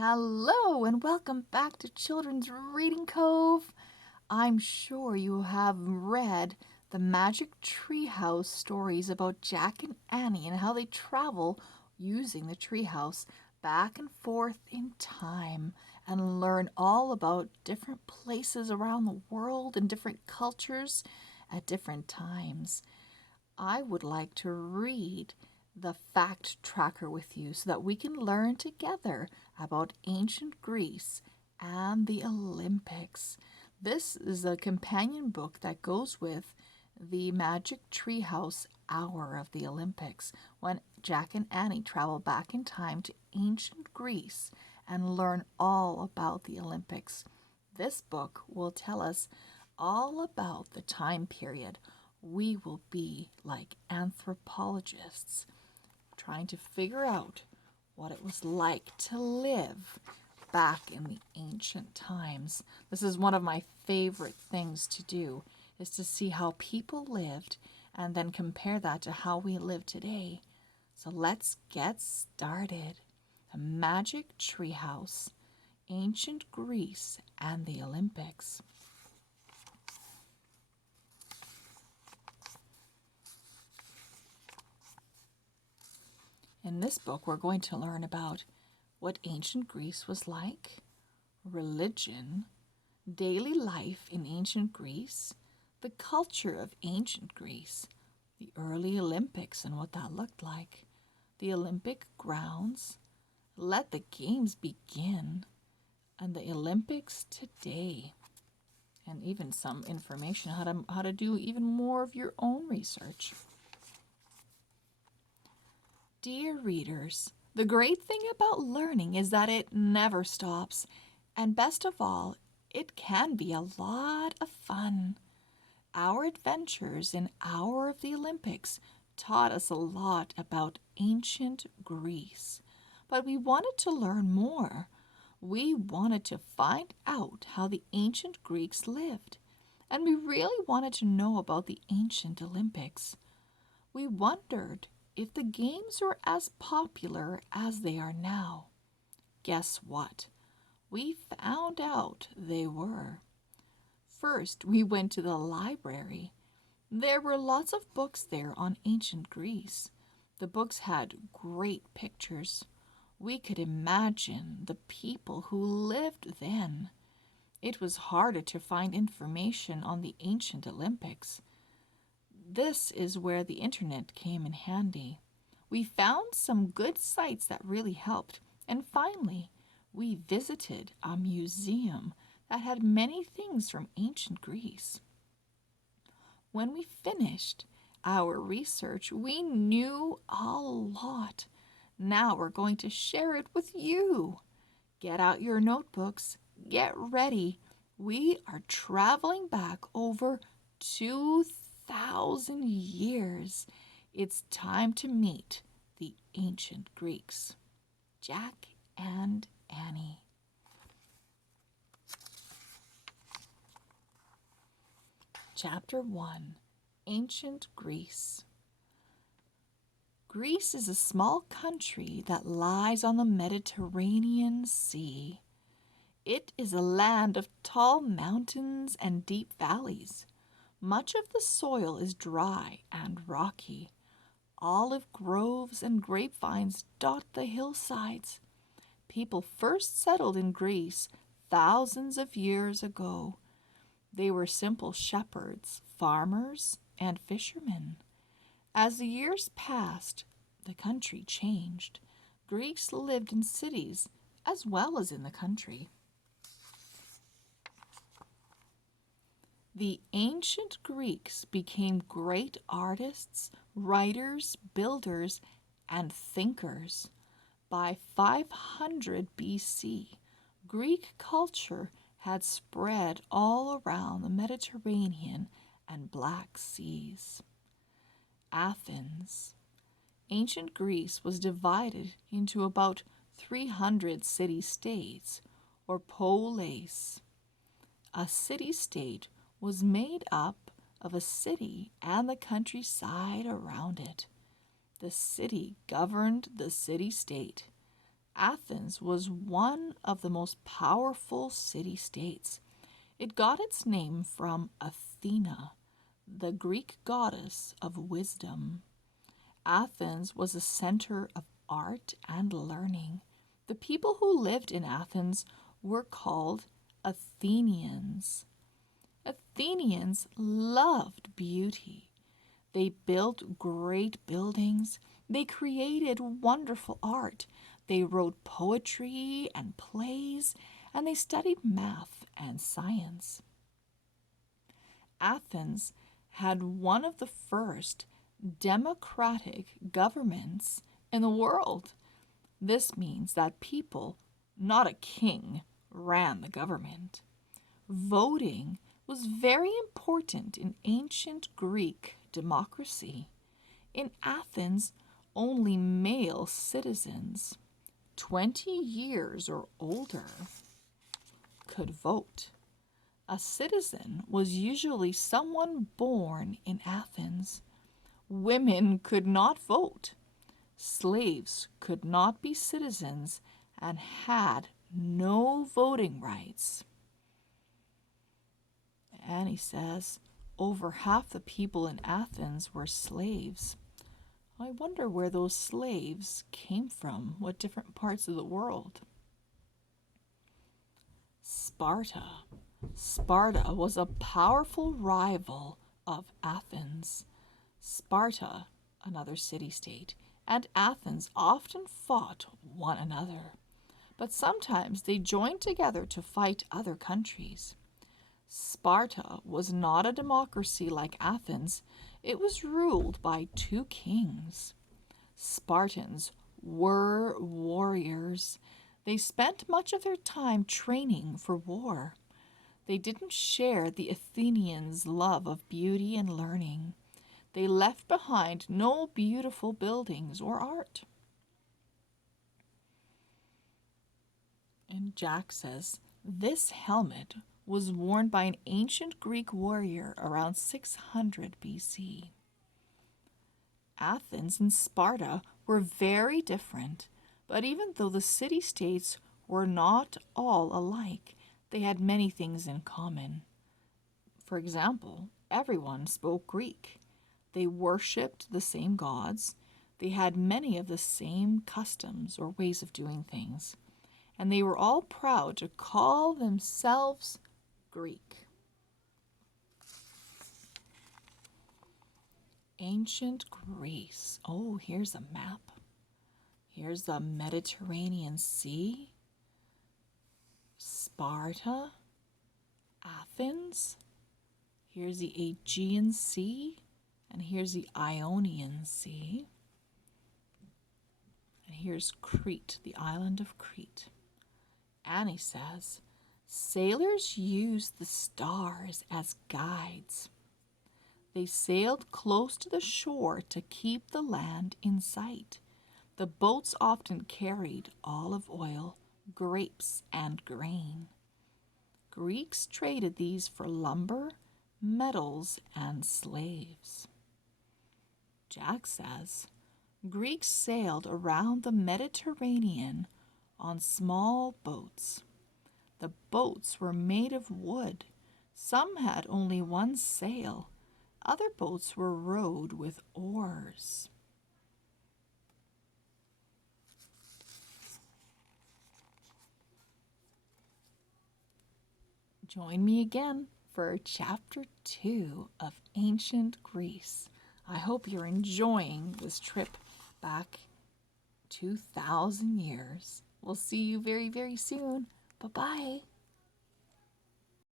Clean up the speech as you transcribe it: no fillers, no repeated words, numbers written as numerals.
Hello and welcome back to Children's Reading Cove. I'm sure you have read the Magic Treehouse stories about Jack and Annie and how they travel using the treehouse back and forth in time and learn all about different places around the world and different cultures at different times. I would like to read the fact tracker with you so that we can learn together about ancient Greece and the Olympics. This is a companion book that goes with the Magic Treehouse Hour of the Olympics, when Jack and Annie travel back in time to ancient Greece and learn all about the Olympics. This book will tell us all about the time period. We will be like anthropologists, trying to figure out what it was like to live back in the ancient times. This is one of my favorite things to do, is to see how people lived and then compare that to how we live today. So let's get started. The Magic Treehouse, Ancient Greece, and the Olympics. In this book, we're going to learn about what ancient Greece was like, religion, daily life in ancient Greece, the culture of ancient Greece, the early Olympics and what that looked like, the Olympic grounds, let the games begin, and the Olympics today, and even some information how to do even more of your own research. Dear readers, the great thing about learning is that it never stops, and best of all, it can be a lot of fun. Our adventures in Hour of the Olympics taught us a lot about ancient Greece, but we wanted to learn more. We wanted to find out how the ancient Greeks lived, and we really wanted to know about the ancient Olympics. We wondered if the games were as popular as they are now. Guess what? We found out they were. First, we went to the library. There were lots of books there on ancient Greece. The books had great pictures. We could imagine the people who lived then. It was harder to find information on the ancient Olympics. This is where the internet came in handy. We found some good sites that really helped, and finally, we visited a museum that had many things from ancient Greece. When we finished our research, we knew a lot. Now we're going to share it with you. Get out your notebooks, get ready. We are traveling back over 2,000 years. It's time to meet the ancient Greeks. Jack and Annie. Chapter 1. Ancient Greece. Greece is a small country that lies on the Mediterranean Sea. It is a land of tall mountains and deep valleys. Much of the soil is dry and rocky. Olive groves and grapevines dot the hillsides. People first settled in Greece thousands of years ago. They were simple shepherds, farmers, and fishermen. As the years passed, the country changed. Greeks lived in cities as well as in the country. The ancient Greeks became great artists, writers, builders, and thinkers. By 500 BC, Greek culture had spread all around the Mediterranean and Black Seas. Athens. Ancient Greece was divided into about 300 city-states, or polis. A city-state was made up of a city and the countryside around it. The city governed the city-state. Athens was one of the most powerful city-states. It got its name from Athena, the Greek goddess of wisdom. Athens was a center of art and learning. The people who lived in Athens were called Athenians. Athenians loved beauty. They built great buildings. They created wonderful art. They wrote poetry and plays, and they studied math and science. Athens had one of the first democratic governments in the world. This means that people, not a king, ran the government. Voting was very important in ancient Greek democracy. In Athens, only male citizens, 20 years or older, could vote. A citizen was usually someone born in Athens. Women could not vote. Slaves could not be citizens and had no voting rights. Annie says over half the people in Athens were slaves. I wonder where those slaves came from, what different parts of the world. Sparta. Sparta was a powerful rival of Athens. Sparta, another city-state, and Athens often fought one another, but sometimes they joined together to fight other countries. Sparta was not a democracy like Athens. It was ruled by 2 kings. Spartans were warriors. They spent much of their time training for war. They didn't share the Athenians' love of beauty and learning. They left behind no beautiful buildings or art. And Jack says, this helmet was worn by an ancient Greek warrior around 600 BC. Athens and Sparta were very different, but even though the city-states were not all alike, they had many things in common. For example, everyone spoke Greek. They worshipped the same gods. They had many of the same customs or ways of doing things. And they were all proud to call themselves Greek. Ancient Greece. Oh, here's a map. Here's the Mediterranean Sea, Sparta, Athens. Here's the Aegean Sea, and here's the Ionian Sea. And here's Crete, the island of Crete. Annie says, sailors used the stars as guides. They sailed close to the shore to keep the land in sight. The boats often carried olive oil, grapes, and grain. Greeks traded these for lumber, metals, and slaves. Jack says, Greeks sailed around the Mediterranean on small boats. The boats were made of wood. Some had only one sail. Other boats were rowed with oars. Join me again for Chapter 2 of Ancient Greece. I hope you're enjoying this trip back 2,000 years. We'll see you very, very soon. Bye-bye.